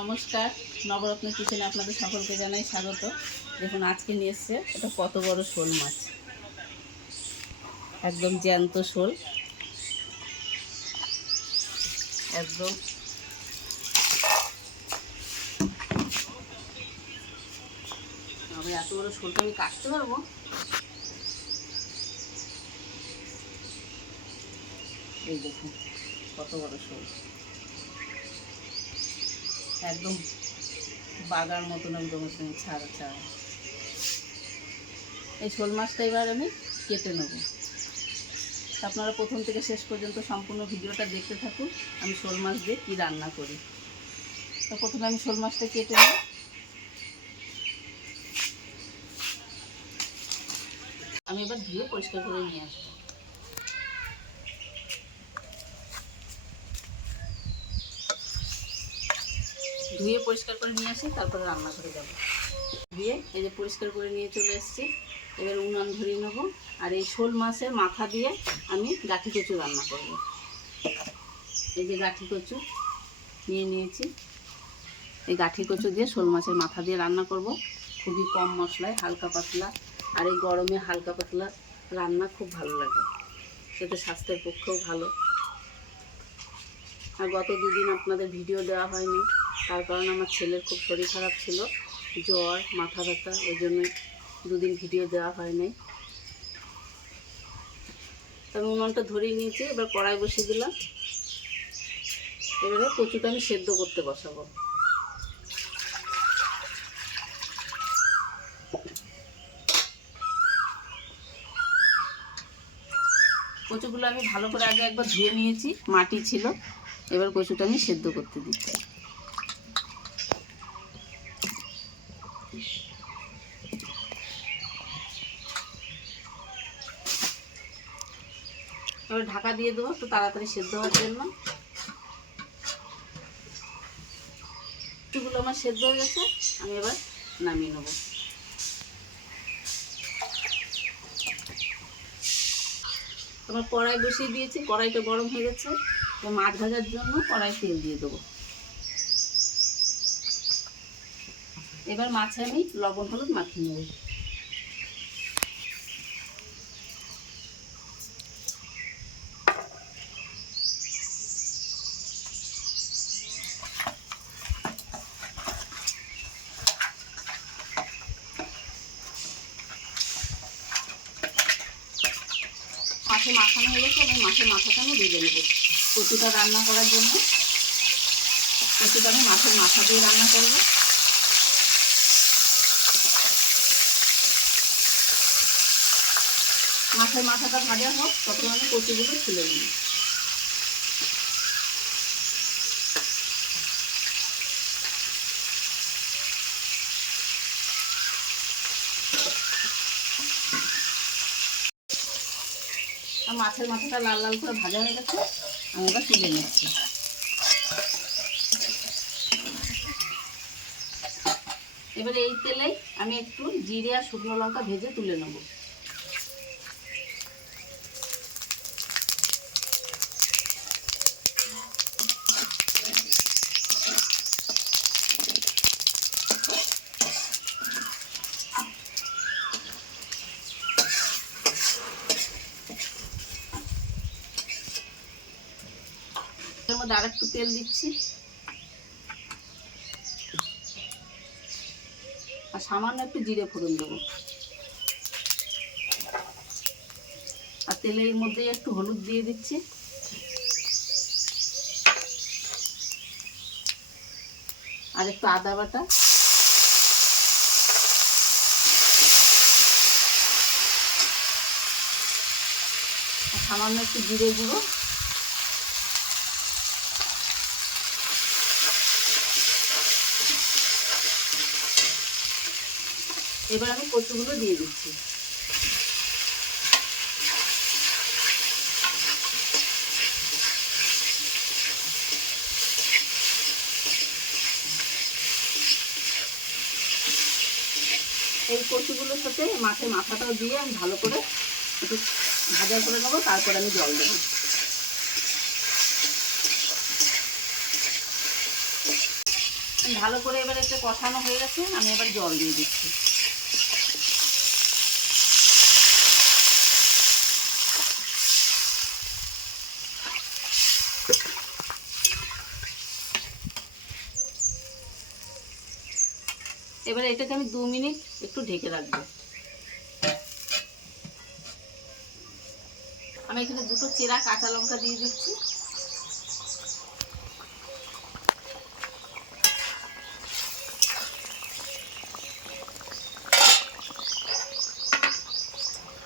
নমস্কার। নবরত্ন কিচেনে আপনাদের সকলকে জানাই স্বাগত। দেখুন, আজকে নিয়ে এসছে এটা কত বড় শোল মাছ। একদম জ্যান্ত শোল। একদম। তবে এত বড় শোলটা আমি কাটতে পারব? এই দেখুন, কত বড় শোল। একদম বাগার মতন একদম ছাড়া ছাড়া। এই শোল মাছটা এবার আমি কেটে নেব। আপনারা প্রথম থেকে শেষ পর্যন্ত সম্পূর্ণ ভিডিওটা দেখতে থাকুন, আমি শোল মাছ দিয়ে কী রান্না করি। তো প্রথমে আমি শোল মাছটা কেটে নিই আমি এবার ধুয়ে পরিষ্কার করে নিয়ে আসব। ধুয়ে পরিষ্কার করে নিয়ে আসি, তারপরে রান্না করে যাব। ধুয়ে এই যে পরিষ্কার করে নিয়ে চলে এসেছি। এবার উনান ধরিয়ে নেব। আর এই শোল মাছের মাথা দিয়ে আমি গাঠি কচু রান্না করব। এই যে গাঠি কচু নিয়ে নিয়েছি। এই গাঠি কচু দিয়ে শোল মাছের মাথা দিয়ে রান্না করব। খুবই কম মশলায়, হালকা পাতলা। আর এই গরমে হালকা পাতলা রান্না খুব ভালো লাগে। সেটা স্বাস্থ্যের পক্ষেও ভালো। আর গত দুদিন আপনাদের ভিডিও দেওয়া হয়নি। তার কারণে আমার ছেলের খুব শরীর খারাপ ছিল, জ্বর, মাথা ব্যথা, ওই জন্যই দুদিন ভিডিও দেওয়া হয় নাই। আমি উনুনটা ধরিয়ে নিয়েছি, এবার কড়াই বসিয়ে দিলাম। এবারে কচুটা আমি সেদ্ধ করতে বসাবো। কচুগুলো আমি ভালো করে আগে একবার ধুয়ে নিয়েছি, মাটি ছিল, এবার কচুটা আমি সেদ্ধ করতে দিচ্ছি। ঢাকা দিয়ে দেবো, একটু তাড়াতাড়ি সেদ্ধ হওয়ার জন্য। কচুগুলো আমার সেদ্ধ হয়ে গেছে, আমি এবার নামিয়ে নেব। তোমার কড়াই বসিয়ে দিয়েছি, কড়াইটা গরম হয়ে গেছে। তো মাছ ভাজার জন্য কড়াই তেল দিয়ে দেবো। এবার মাছে আমি লবণ, হলুদ মাখিয়ে নেব। মাছে মাখানো হয়ে গেছে আমি মাছের মাথাটা আমি ভেজে নেব? কচুটা রান্না করার জন্য। কচুটা আমি মাছের মাথা দিয়ে রান্না করব। মাছের মাথাটা ভাজা হোক তখন আমি কচুগুলো তুলে নিই আর মাছের মাথাটা লাল লাল করে ভাজা হয়ে গেছে, আমি ওটা তুলে নিচ্ছি। এবারে এই তেলেই আমি একটু জিরে আর শুকনো লঙ্কা ভেজে তুলে নেব। মধ্যে আর একটু তেল দিচ্ছি। আর সামান্য একটু জিরে ফোড়ন দেবো। আর তেলের মধ্যে একটু হলুদ দিয়ে দিচ্ছি। আর একটু আদা বাটা। সামান্য একটু জিরে গুঁড়ো। এবার আমি কচুগুলো দিয়ে দিচ্ছি। এই কচুগুলোর সাথে মাছের মাথাটাও দিয়ে আমি ভালো করে একটু ভাজা করে নেব, তারপরে আমি জল দেবো। ভালো করে এবার একটা কষানো হয়ে গেছে, আমি এবার জল দিয়ে দিচ্ছি। এবার এটাকে আমি দু মিনিট একটু ঢেকে রাখব। আমি এখানে দুটো চেরা কাঁচা লঙ্কা দিয়ে দিচ্ছি।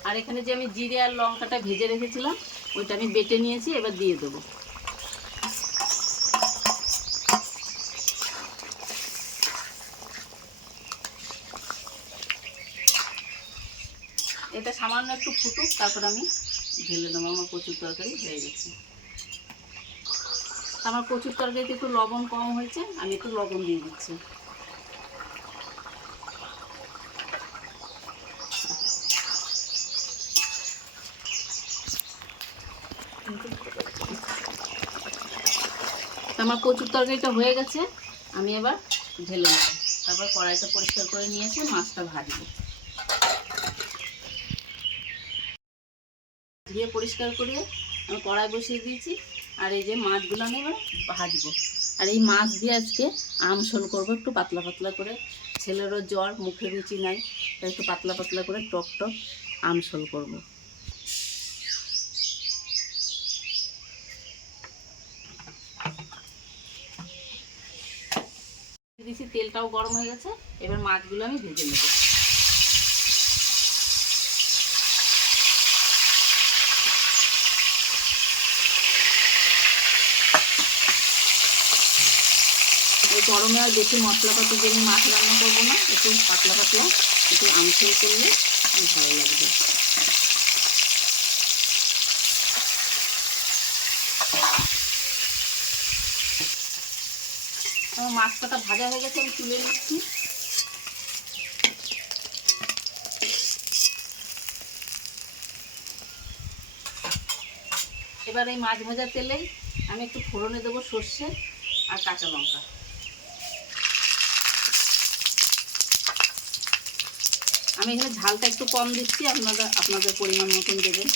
আর এখানে যে আমি জিরে আর লঙ্কাটা ভেজে রেখেছিলাম, ওইটা আমি বেটে নিয়েছি, এবার দিয়ে দেবো। এটা সামান্য একটু ফুটুক, তারপর আমি ঢেলে দেবো। আমার কচুর তরকারি হয়ে গেছে। আমার কচুর তরকারিতে একটু লবণ কম হয়েছে, আমি একটু লবণ দিয়ে দিচ্ছি। আমার কচুর তরকারিটা হয়ে গেছে, আমি এবার ঢেলে নেব। তারপর কড়াইটা পরিষ্কার করে নিয়েছি, মাছটা ভাজবো। ধুয়ে পরিষ্কার করে আমি কড়াই বসিয়ে দিয়েছি। আর এই যে মাছগুলো আমি এবার ভাজবো। আর এই মাছ দিয়ে আজকে আমসল করব, একটু পাতলা পাতলা করে। ছেলেরও জ্বর, মুখে রুচি নাই, তাই একটু পাতলা পাতলা করে টক টক আমসল করব। দিয়েছি তেলটাও গরম হয়ে গেছে, এবার মাছগুলো আমি ভেজে নেব। গরমে আর বেশি মশলা মশলাপাতি দিয়ে আমি মাছ রান্না করব না, একটু পাতলা পাতলা, একটু আমসল করলে ভালো লাগবে। আমার মাছ কাটা ভাজা হয়ে গেছে, আমি তুলে নিচ্ছি। এবার এই মাছ ভাজা তেলেই আমি একটু ফোড়নে দেবো সর্ষে আর কাঁচা লঙ্কা। আমি এখানে ঝালটা একটু কম দিচ্ছি, আপনারা আপনাদের পরিমাণ মতন দেবেন।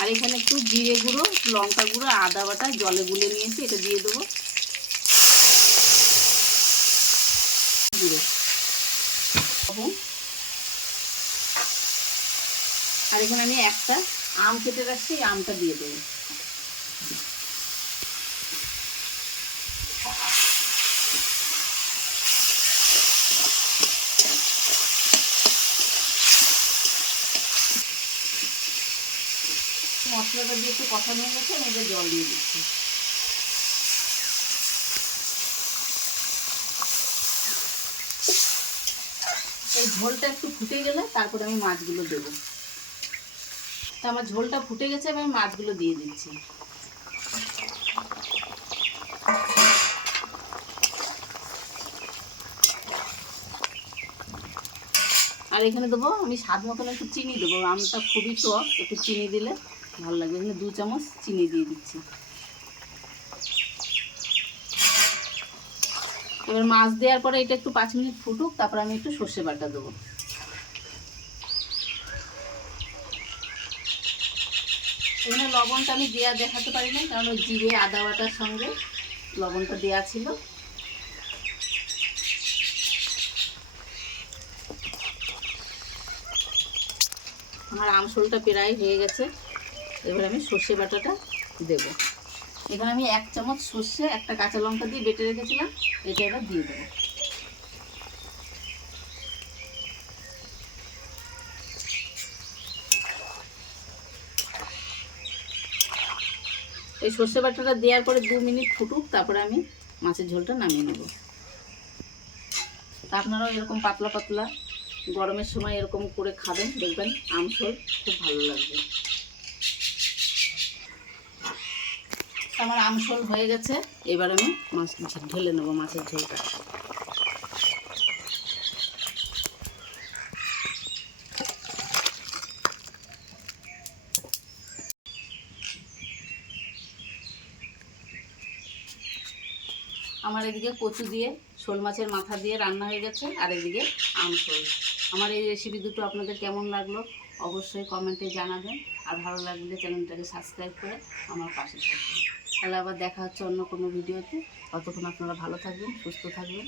আর এখানে একটু জিরে গুঁড়ো লঙ্কা গুঁড়ো, আদা বাটা, জলে গুলে নিয়েছি, এটা দিয়ে দেবো। লবণ। আর এখানে আমি একটা আম কেটে রাখছি আমটা দিয়ে দেবো। মশলাটা দিয়ে একটু কষা নিয়ে গেছে আমি এবার জল দিয়ে দিচ্ছি। এই ঝোলটা একটু ফুটে গেলে তারপরে আমি মাছগুলো দেবো। তা আমার ঝোলটা ফুটে গেছে আমি মাছগুলো দিয়ে দিচ্ছি। আর এখানে দেবো, আমি স্বাদ মতন একটু চিনি দেবো। আমটা খুবই টক একটু চিনি দিলে ভালো লাগবে। এখানে দু চামচ চিনি দিয়ে দিচ্ছি। এবার মাছ দেওয়ার পরে এটা একটু পাঁচ মিনিট ফুটুক, তারপর আমি একটু সর্ষে বাটা দেবো। এখানে লবণটা আমি দেওয়া দেখাতে পারি না কারণ ওই জিরে, আদা বাটার সঙ্গে লবণটা দেওয়া ছিল। আমার আমসলটা প্রায় হয়ে গেছে। এবার আমি সর্ষে বাটাটা দেব। এখানে আমি এক চামচ সর্ষে, একটা কাঁচা লঙ্কা দিয়ে বেটে রেখেছিলাম, এটা এবার দিয়ে দেবো। এই সর্ষে বাটাটা দেওয়ার পরে দু মিনিট ফুটুক, তারপরে আমি মাছের ঝোলটা নামিয়ে নেব। আপনারাও এরকম পাতলা পাতলা, গরমের সময় এরকম করে খাবেন, দেখবেন আমসল খুব ভালো লাগবে। আমার আমসল হয়ে গেছে। এবার আমি মাছ ঢেলে নেব মাছের ঝোলটা। আমার এদিকে কচু দিয়ে, শোল মাছের মাথা দিয়ে রান্না হয়ে গেছে, আর এদিকে আমসল আমার এই রেসিপি দুটো আপনাদের কেমন লাগল অবশ্যই কমেন্টে জানাবেন, আর ভালো লাগলে চ্যানেলটাকে সাবস্ক্রাইব করে আমার পাশে থাকবেন। তাহলে আবার দেখা হচ্ছে অন্য কোনো ভিডিওতে। ততক্ষণ আপনারা ভালো থাকবেন সুস্থ থাকবেন।